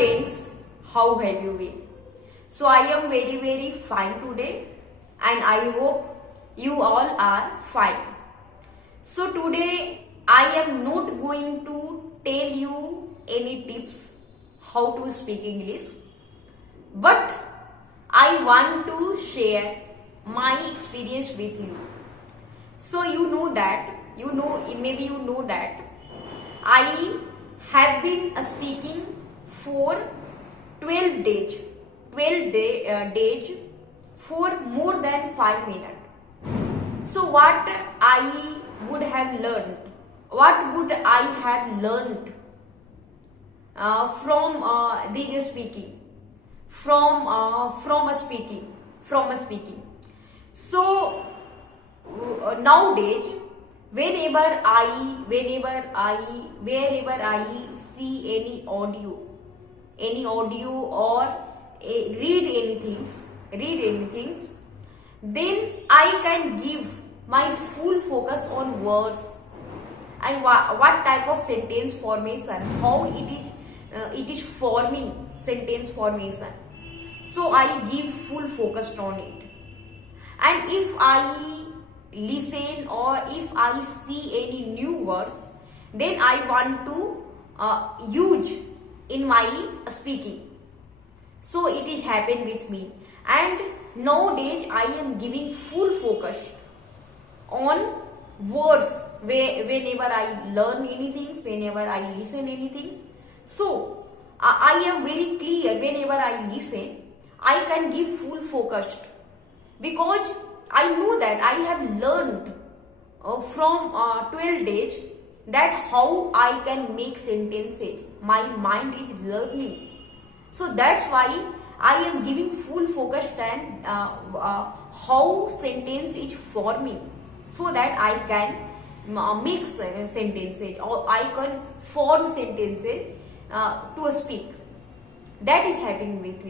friends, how have you been? So I am very fine today and I hope you all are fine. So today I am not going to tell you any tips how to speak English, but I want to share my experience with you. So maybe you know that I have been speaking for 12 days for more than 5 minutes. So what would I have learned from this speaking, from a speaking. So nowadays, wherever I see any audio or read anything, then I can give my full focus on words and what type of sentence formation, how it is forming sentence formation. So I give full focus on it. And if I listen or if I see any new words, then I want to use in my speaking. So it is happened with me, and nowadays I am giving full focus on words whenever I learn anything, whenever I listen anything. So I am very clear whenever I listen, I can give full focus, because I know that I have learned from 12 days that how I can make sentences. My mind is learning. So that's why I am giving full focus and how sentence is forming, so that I can make sentences or I can form sentences to speak. That is happening with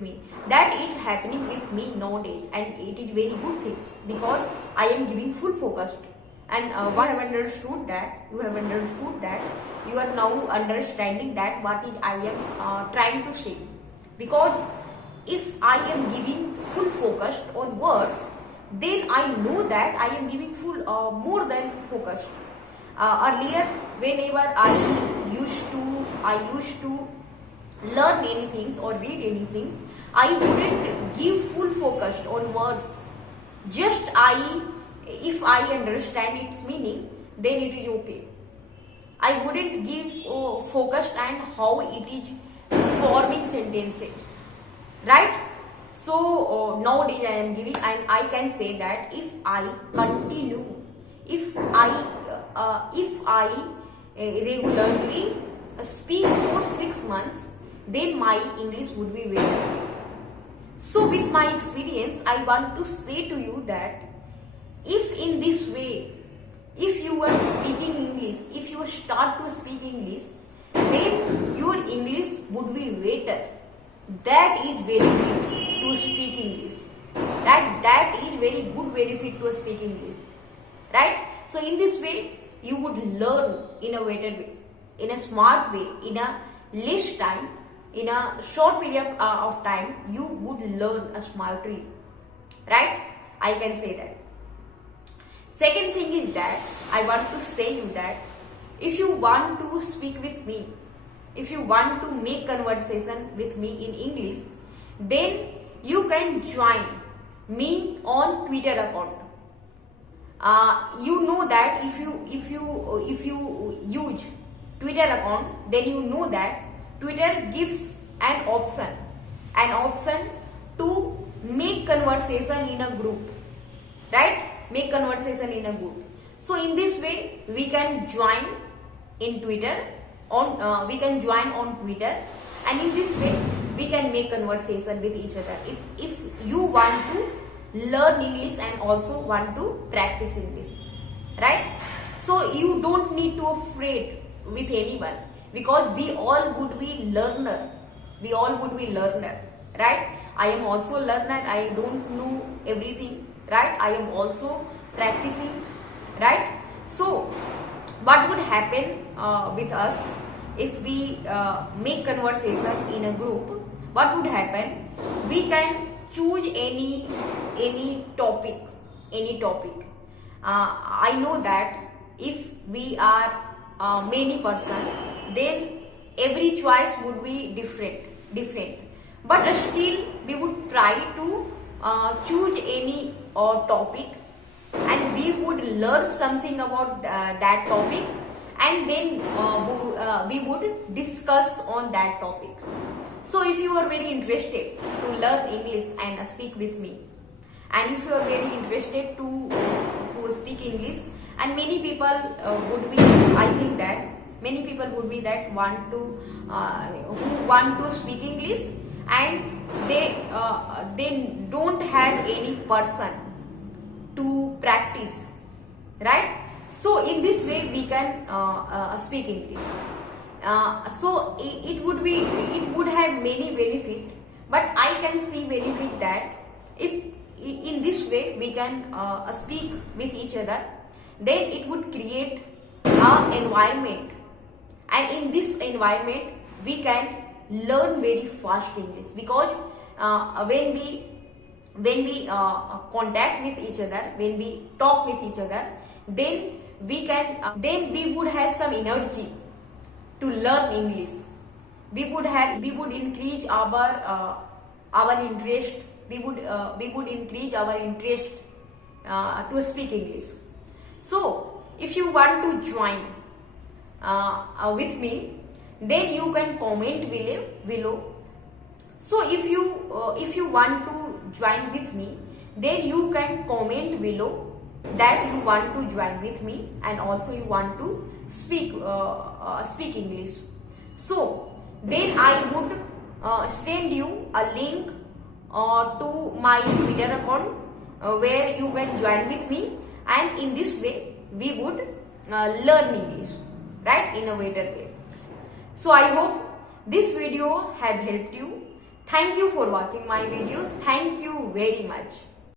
me. That is happening with me nowadays, and it is very good things, because I am giving full focus. And you have understood that you are now understanding that what is I am trying to say. Because if I am giving full focus on words, then I know that I am giving full more than focus. Earlier, whenever I used to learn anything or read anything, I wouldn't give full focus on words. Just if I understand its meaning, then it is okay. I wouldn't give focus and how it is forming sentences, right? So nowadays I am giving, and I can say that if I continue, if I regularly speak for 6 months, then my English would be very good. So with my experience, I want to say to you that if in this way, if you are speaking English, if you start to speak English, then your English would be better. That is very good to speak English. That is very good benefit to speak English, right? So in this way, you would learn in a better way, in a smart way, in a less time, in a short period of time, you would learn smartly, right? I can say that. Second thing is that I want to say you that if you want to speak with me, if you want to make conversation with me in English, then you can join me on Twitter account. You know that if you use Twitter account, then you know that Twitter gives an option to make conversation in a group, right? Make conversation in a group. So in this way, we can join in Twitter we can join on Twitter, and in this way we can make conversation with each other. If you want to learn English and also want to practice English, right? So you don't need to afraid with anyone, because we all would be learner, right? I am also learner. I don't know everything, right? I am also practicing, right? So what would happen with us if we make conversation in a group, what would happen? We can choose any topic, any topic. I know that if we are many person, then every choice would be different. But still, we would try to choose any topic, and we would learn something about that topic, and then we would discuss on that topic. So if you are very interested to learn English and speak with me, and if you are very interested to speak English, and many people would be, I think that many people would be that want to who want to speak English, and they don't have any person to practice, right? So in this way we can speak English. So it would have many benefit, but I can see benefit that if in this way we can speak with each other, then it would create an environment, and in this environment we can learn very fast English, because when we contact with each other, when we talk with each other, then we would have some energy to learn English. We would increase our interest. We would increase our interest to speak English. So if you want to join with me, then you can comment below. So if you want to join with me, then you can comment below that you want to join with me, and also you want to speak English. So then I would send you a link to my Twitter account where you can join with me, and in this way we would learn English, right, in a better way. So I hope this video have helped you. Thank you for watching my video. Thank you very much.